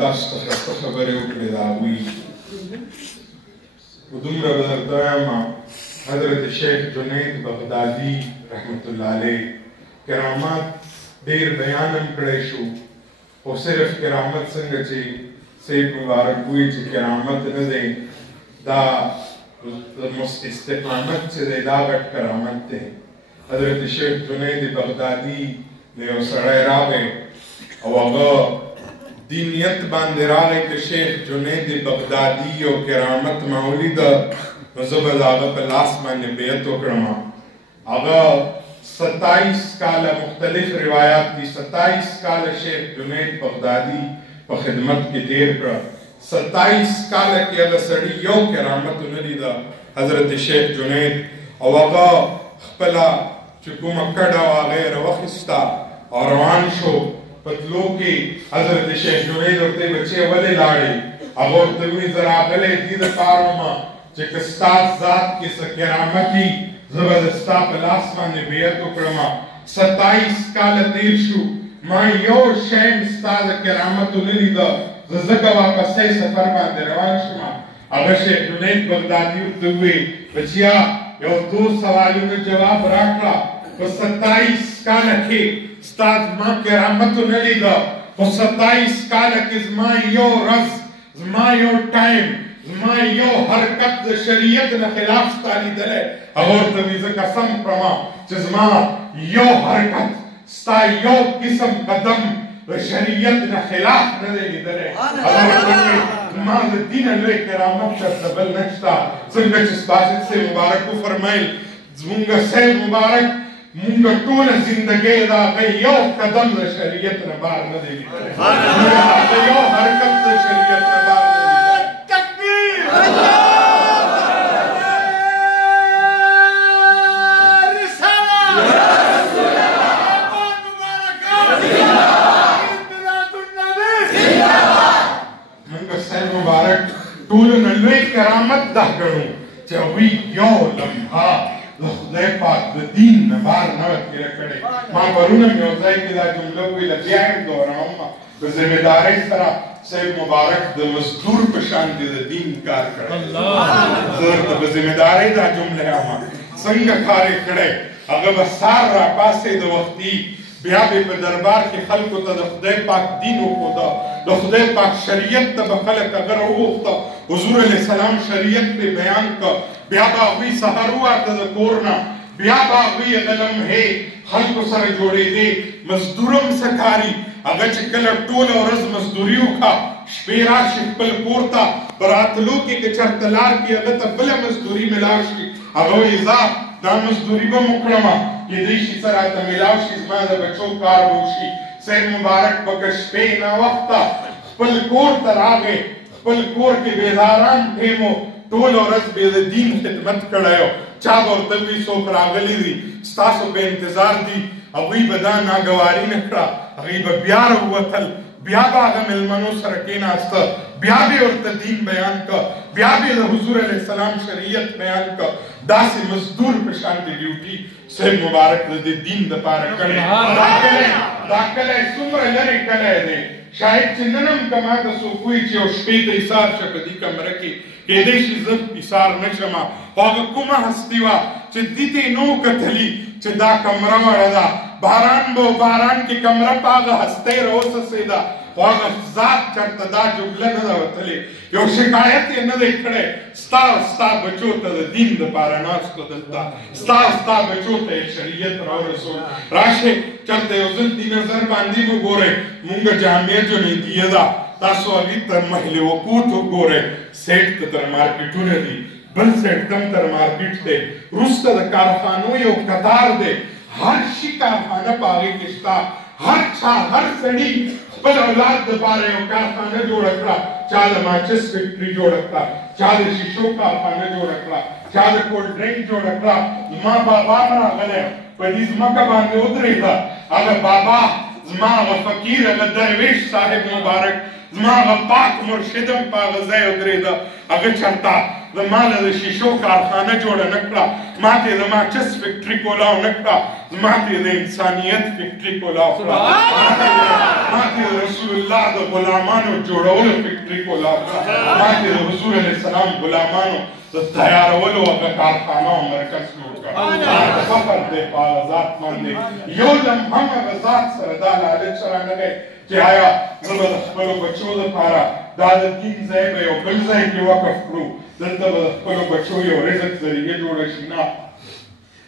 تاسو ته ښه خبرې وکړې د هغوی ودومره به درته وایم حضرت شیخ جنید بغدادي رحمت الله علیه کرامات ډېر بیان هم کړی شو خو صرف کرامت څنګه چې سید مبارک وایي چې کرامت نه دی دا استقامت چې دی دا غټ کرامت دی حضرت شیخ جنید بغدادي د یو سړی راغی او هغه دینیت باندې راغی که شیخ جنید بغدادي یو کرامت ما ولیده نو زه به د هغه په لاس باندې بیعت وکړم هغه 27 کاله مختلف روایات دي 27 کاله شیخ جنید بغدادي په خدمت کې تیر کړه 27 کاله کې هغه سړي یو کرامت ونه لیده حضرت شیخ جنید او هغه خپله چې کومه کډه وه هغه یې راواخیسته او روان شو په تلو کې حضرت شیخ جنید ورته بچې ولې لاړې هغه ورته وایي زه راغلی دې دپاره ومه چې که ستا ذات کې څه کرامت وي زه به د ستا په لاس باندې بیعت وکړم 27 کاله تیر شو ما یو شی م ستا د کرامت ونه لیده زه ځکه واپسی سفر باندې روان شوم هغه شیخ جنید بغدادي ورته ووایي بچیا یو 2 سوالونو جواب راکړه په 27 کاله کې ستا زما کرامت ونه لیده خو 27 کاله کې زما یو ورځ زما یو ټایم زما یو حرکت د شریعت نه خلاف ستا لیدلی هغه ورته وایي زه قسم کړم چې زما یو حرکت ستا یو قسم قدم د شریعت نه خلاف نه دی لیدلی هغه ورته وایي زما د دین لوی کرامت درته بل نشته څنګه چې ستاسو صاحب مبارک وفرمیل زمونږ صاحب مبارک مونږ ټوله زندګۍ د هغه یو قدم د شریعت نه بار نه دی لیدلی هغه یو حرکت د شریعت نه بار نه دی تکبیر ټولو نه لوی کرامت دا ګڼو چې هغوی یو لمحه د خدای پاک د دین نه بار نه وه تېره کړې ما پرون هم یو ځای کې دا جمله وویله بیا یې دوهروم په ذمهدارۍ سره صاحب مبارک د مزدور په شان دې د دین کار کړی زه درته په ذمهدارۍ دا جمله وایم څنګه کار یې کړی هغه به سهار راپاڅې د وختي بیا به په دربار کې خلکو ته د خدای پاک دین وښوده د خدای پاک شریعت ته به خلک هغه راوغوښته حضور علیه السلام شریعت پرې بیان کړه بیا به هغوی سحر وواته د کور نه بیا به هغوی هغه لمحې خلکو سره جوړېدې مزدور هم څه کاري هغه چې کله ټوله ورځ مزدوري وکړه شپې راشي خپل کور ته په راتلو کې که چېرته لار کې هغه ته بله مزدوري میلاو شي هغه وایي ځه دا مزدوري به م وکړمه کېدی شي څه راته میلاو شي زما د بچو کار به وشي صاحب مبارک به که شپې ناوخته خپل کور ته راغی خپل کور کې بیداران ټیم و ټوله ورځ به د دین خدمت کړی و چا به ورته وي څوک راغلي دي ستاسو به انتظار دي هغوی به دا ناګواري نه کړه هغوی به بیا راووتل بیا به هغه مېلمنو سره کېناسته بیا به یې ورته دین بیان کړه بیا به یې د حضور علیه السلام شریعت بیان کړه داسې مزدور په شان د ډیوټي صاحب مبارک د دین دپاره کړی دا کلی څومره لرې کلی دی شاید چې نن هم که ما ته څوک وایي چې یو شپې ته ایثار شه په دې کمره کې کېدی شي زه ایثار نه شم خو هغه کومه هستي وه چې دې ته یې نه و کتلي چې دا کمره وړه ده باران به باران کې کمره په هغه هستۍ راوڅڅېده خو هغه ذات چېرته دا جمله نه ده وتلې یو شکایت یې نه دی کړی ستا او ستا بچو ته د دین دپاره ناستو دلته ستا او ستا بچو ته یې شریعت راورسول راشئ چېرته یو ځل دې نظر باندې وګورئ مونږ جامعه جنیدیه ده تاسو هغې ته محل وقوت وګورئ سیټ ته تر مارکیټونه دي بل سیټ ته هم تر مارکیټ دی وروسته د کارخانو یو قطار دی هر شي کارخانه په هغې کې شته هر چا هر سړي خپل اولاد دپاره یو کارخانه جوړه کړه چا د ماچس فیکټري جوړه کړه چا د شیشو کارخانه جوړه کړه چا د کولډ ډرینک جوړه کړه زما بابا هم راغلی په دې ځمکه باندې ودرېده هغه بابا زما هغه فقیر هغه درویش صاحب مبارک زما هغه پاک مرشدم په هغه ځای ودرېده هغه چېرته زما له د شیشو کارخانه جوړه نه کړه ما ته یې زما چس فکټري کولاو نه کړه زما ته یې د انسانیت فکټري کولاو کړه ما ته یې د رسول الله د غلامانو جوړولو فکټري کولاو کړه ما ته یې د حضور علیه السلام غلامانو د تیارولو هغه کارخانه او مرکز جوړ کړه فخر دی په هغه ذات باندې یو دم هم هغه ذات سره دا لالچ رانه دی چې آیا زه به د خپلو بچو دپاره دا د دین ځای به یو بل ځای کې وقف کړو دلته به د خپلو بچو یو رزق ذریعه جوړه شي نه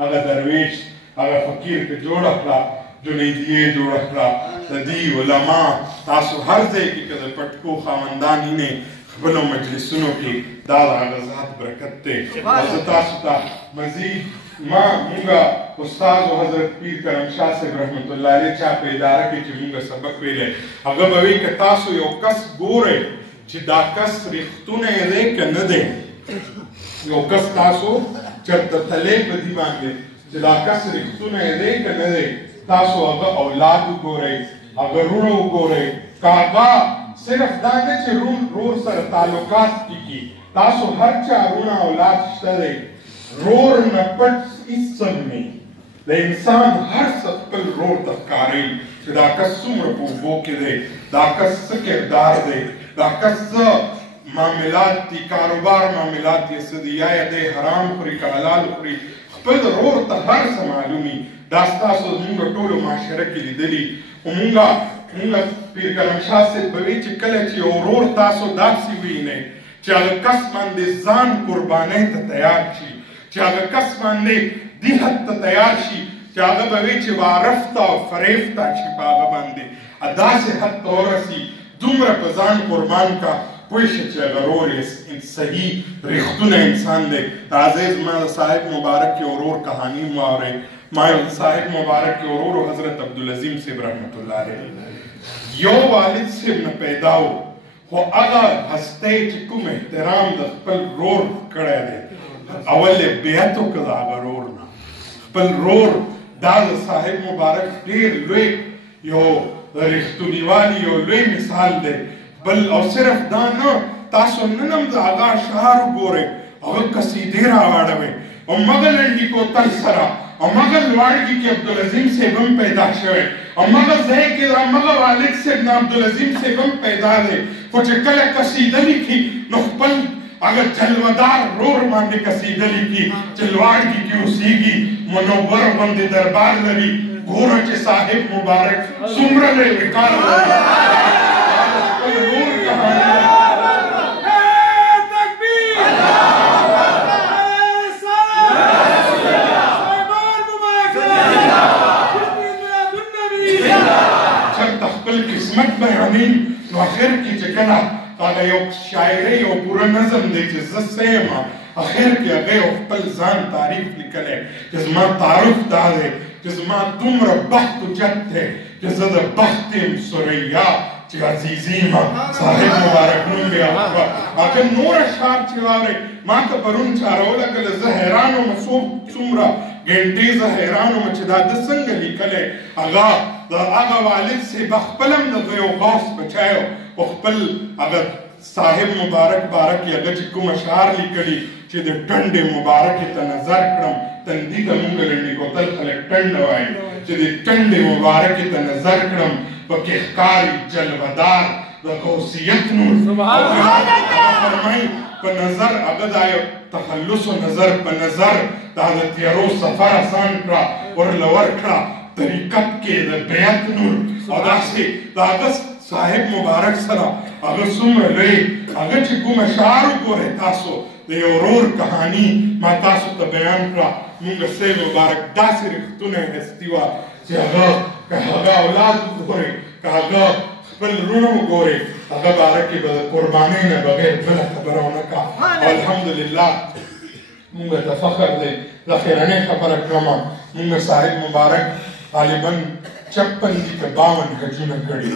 هغه درویش هغه فقیر که جوړه کړه جنیدیه جوړه کړه د دې علما تاسو هر ځای کې که د پټکو خاوندان یې خپلو مجلسونو کې دا د هغه ذات برکت دی او زه تاسو ته مزید مونږه استاد او حضرت پیر کرم شاه صاحب رحمت الله علیه چا په اداره کې چې مونږه سبق ویلی هغه به وایي که تاسو یو کس ګورئ چې دا کس ریښتونی دی که نه دی یو کس تاسو چېرته تلی په دې باندې چې دا کس ریښتونی دی که نه دی تاسو هغه اولاد وګورئ هغه رونه وګورئ که هغه صرف دا نه چې رور سره تعلقات کې تاسو هر چا رونه اولاد شته دی رور نه پټ هېڅ څه نه د انسان هر څه خپل رور ته ښکاري چې دا کس څومره په اوبو کې دی دا کس څه کردار دی دا کس څه معاملات دي کاروبار معاملات یې څه دي یا یې دی حرام خوري که حلال خوري خپل رور ته هر څه معلومي دا ستاسو زموږ ټولو معاشره کې لیدلي خو مونږ پیر کرم شاه صاحب به وایي چې کله چې یو ورور تاسو داسې ووینئ چې هغه کس باندې ځان قربانۍ ته تیار شي چې هغه کس باندې دې حد ته تیار شي چې هغه به وایي چې وارف ته او فریب ته شي په هغه باندې داسې حد ته ورسي دومره په ځان قربان کا پوه شه چې هغه ورور یې صحیح ریښتونه انسان دی راځئ زما د صاحب مبارک کې ورور کهاني مو واورئ ما یو صاحب مبارک کې ورور حضرت عبدالعظیم صاحب رحمت الله علیه یو والد صاحب نه پیدا و خو هغه هستی چې کوم احترام د خپل رور کړی دی اول یې بیعت وکړه د هغه رور نه خپل رور دا د صاحب مبارک ډېر لوی یو د رښتونیوالي یو لوی مثال دی بل او صرف دا نه تاسو نن هم د هغه اشعار وګورئ هغه قصیدې راواړوئ او مغه لنډي کوتل سره او مغه لواړګي کې عبدالعظیم صاحب هم پیدا شوی او مغه ځای کې مغه والد صاحب نه عبدالعظیم صاحب هم پیدا دی خو چې کله قصیده لیکي نو خپل هغه جلودار رور باندې قصیده لیکي چې لواړګي کې اوسېږي منور غوندې دربار لري ګوره چې صاحب مبارک څومره لوی وقار لري خپل رور کهاني خپل قسمت بیانوي نو اخر کې چې کله هغه یو شاعري او پوره نظم دی چې زه څه یم اخر کې هغه یو خپل ځان تعریف لیکلی چې زما تعارف دا دی چې زما دومره بخت و جد دی چې زه د بخت یم ثریا چې عزیزي یم صاحب مبارک نوم یې هغه نور اشعار چې واورئ ما ته پرون چاروله کله زه حیران وم څومره ګنټې زه حیران وم چې دا ده څنګه لیکلی هغه د هغه والد صاحب خپل هم د یو غوث بچی او خپل هغه صاحب مبارک باره کې هغه چې کوم اشعار لیکلي چې د ټنډې مبارکې ته نظر کړم تندي ته مونږ لنډي کوتل خلک ټنډه وایي چې د ټنډې مبارکې ته نظر کړم پکې ښکاري جلودار د غوثیت نور فرمایي په نظر هغه دا یو تخلص و نظر په نظر دا د تیارو سفر اسان کړه ورله ورکړه طریقت کې د بیعت نور او داسې د هغه صاحب مبارک سره هغه څومره لوی هغه چې کوم اشعار وګورئ تاسو د یو ورور کهاني ما تاسو ته بیان کړه مونږ صاحب مبارک داسې رښتونه هستي وه چې هغه که هغه اولاد وګورئ که هغه خپل رونه وګورئ هغه باره کې به د قربانۍ نه بغیر بله خبره ونه کړه او الحمدلله مونږ ته فخر دی زه خیرنۍ خبره کړمه مونږ صاحب مبارک غالبا 56 دي که 52 حجونه کړي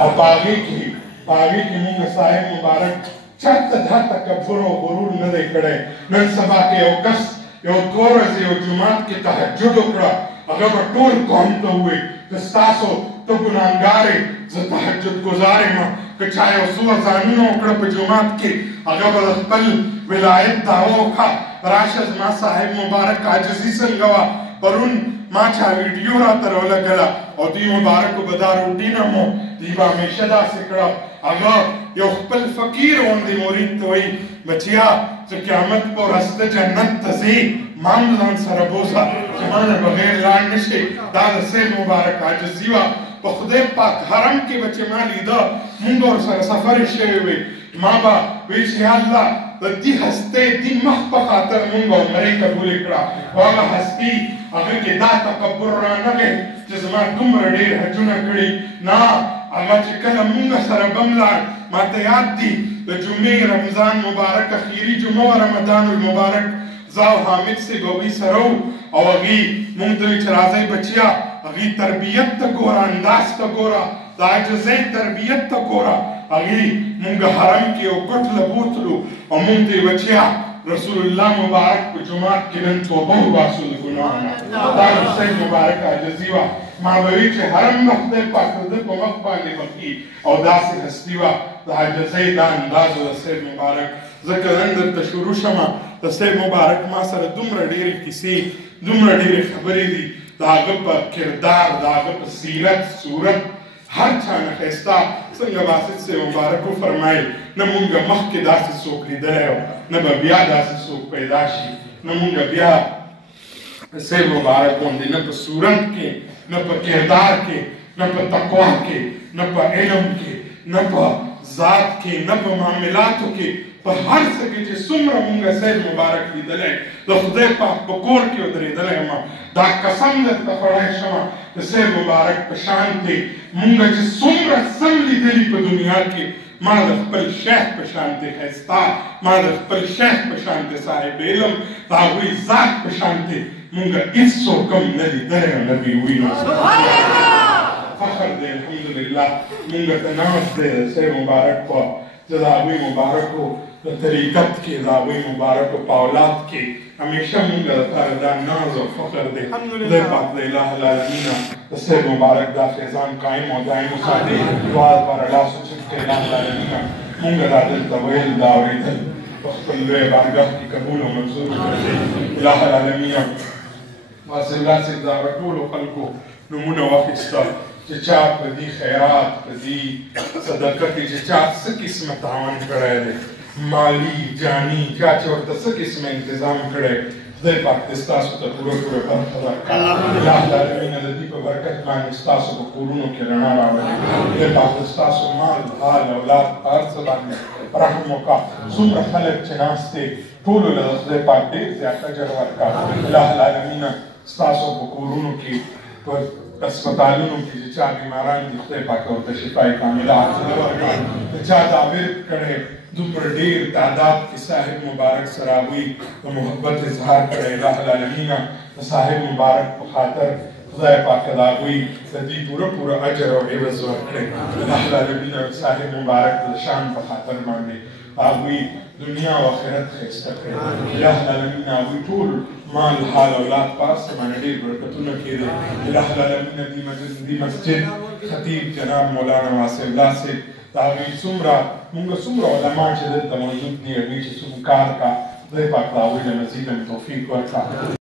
او په هغې کې مونږ صاحب مبارک چاته دا تکبر او غرور نه دی کړی نن سبا کې یو کس یو 2 ورځې یو جومات کې تهجد وکړه هغه به ټول قوم ته ووایي که ستاسو ته ګناهګار یې زه تهجد ګزار یم که چا یو څو اذانونه وکړه په جومات کې هغه به د خپل ولایت دعوه وکړه راشه زما صاحب مبارک عاجزي څنګه وه پرون ما چا ویډیو راته راولګله او دوی مبارکو به دا روټین هم و دوی به همیشه داسې کړه هغه یو خپل فقیر غوندې مرید ته وایي بچیا چې قیامت په ورځ ته جنت ته ځې ما هم ځان سره بوسه چې ما نه بغیر لاړ نه شې دا د سید مبارک عاجزي وه په خدای پاک حرم کې به چې ما لیده مونږ ورسره سفرې شوې وې ما به وایي چې یا الله د دې هستۍ دې مخ په خاطر مونږ عمرې قبولې کړه او هغه هستي هغه کې دا تکبر رانغی چې زما دومره ډېر حجونه کړي نه هغه چې کله مونږ سره به ملاړ ما ته یاد دي د جمعې رمضان مبارک اخیري جمعه و رمضان المبارک زه او حامد صاحب هغوی سره وو او هغوی مونږ ته وایي چې راځئ بچیا هغوی تربیت ته ګوره انداز ته ګوره د عاجزۍ تربیت ته ګوره هغوی مونږ حرم کې یو ګټ له بوتلو او مونږ ته یې بچیا رسول الله مبارک په جومات کې نن توبه وباسو د ګناهونو دا د سید مبارک عاجزي وه ما به وایي چې حرم به خدای پاک د ده په مخ باندې بخي او داسې هستي وه د عاجزۍ دا انداز د سید مبارک ځکه نن درته شروع شمه د سید مبارک ما سره دومره ډېرې کیسې دومره ډېرې خبرې دي د هغه په کردار د هغه په سیرت صورت هر چا نه ښایسته څنګه باسط صاحب مبارک وفرمایل نه مونږ مخکې داسې څوک لیدلی و نه به بیا داسې څوک پیدا شي نه مونږ بیا صاحب مبارک غوندې نه په صورت کې نه په کردار کې نه په تقوا کې نه په علم کې نه په ذات کې نه په معاملاتو کې په هر څه کې چې څومره مونږ صاحب مبارک لیدلی د خدای پاک په کور کې ودرېدلی یم دا قسم درته خوړی شمه د صاحب مبارک په شان دی مونږ چې څومره سم لیدلي په دنیا کې ما د خپل شیخ په شان دی ښایسته ما د خپل شیخ په شان دی صاحب علم د هغوی ذات په شان دی مونږ هېڅوک هم نه لیدلی او نه دې وینو فخر دی الحمدلله مونږ ته ناز دی د صاحب مبارک په زه د هغوی مبارکو په طریقت کې د هغوی مبارکو په اولاد کې همیشه مونږ دپاره دا ناز او فخر دی خدای پاک د اله العالمین د صاحب مبارک دا فیضان قایم او دایم وساتي دعا دپاره لاس اوچت کړئ اله العالمین مونږ دا دلته ویل دا اورېدل په خپل لویه بارګاه کې قبول او منظور وګرځئ اله العالمین واصل الله صاحب د هغه ټولو خلکو نومونه واخیستل چې چا په دې خیرات په دې صدقه کې چې چا څه قسمه تعاون کړی دی مالي جاني چا چې ورته څه قسمه انتظام کړی خدای پاک دې ستاسو ته پوره پوره برخه ورکړي الله العالمین د دې په برکت باندې ستاسو په کورونو کې رڼا راولي خدای پاک د ستاسو مال حال اولاد په هر څه باندې رحم وکړه څومره خلک چې ناست دی ټولو له خدای پاک ډېر زیات اجر ورکړه الله العالمین ستاسو په کورونو کې په اسپتالونو کې چې چا بیماران دي خدای پاک ورته شفای کامله عاجله ورکړي د چا دا ورد کړی دومره ډېر تعداد کې صاحب مبارک سره هغوی د محبت اظهار کړی الله العالمین د صاحب مبارک په خاطر خدای پاک د هغوی د دې پوره پوره اجر او عوض ورکړی الله العالمین صاحب مبارک د شان په خاطر باندې هغوی دنیا او آخرت ښایسته کړی الله العالمین هغوی ټول مال حال اولاد په هر څه باندې ډېر برکتونه کېدل الله العالمین دې مسجد خطیب جناب مولانا واصل الله صاحب د هغوی څومره مونږ څومره علما چې دلته موجود دي هغوی چې څوم کار کا خدای پاک د هغوی له مزید هم توفیق ورکړه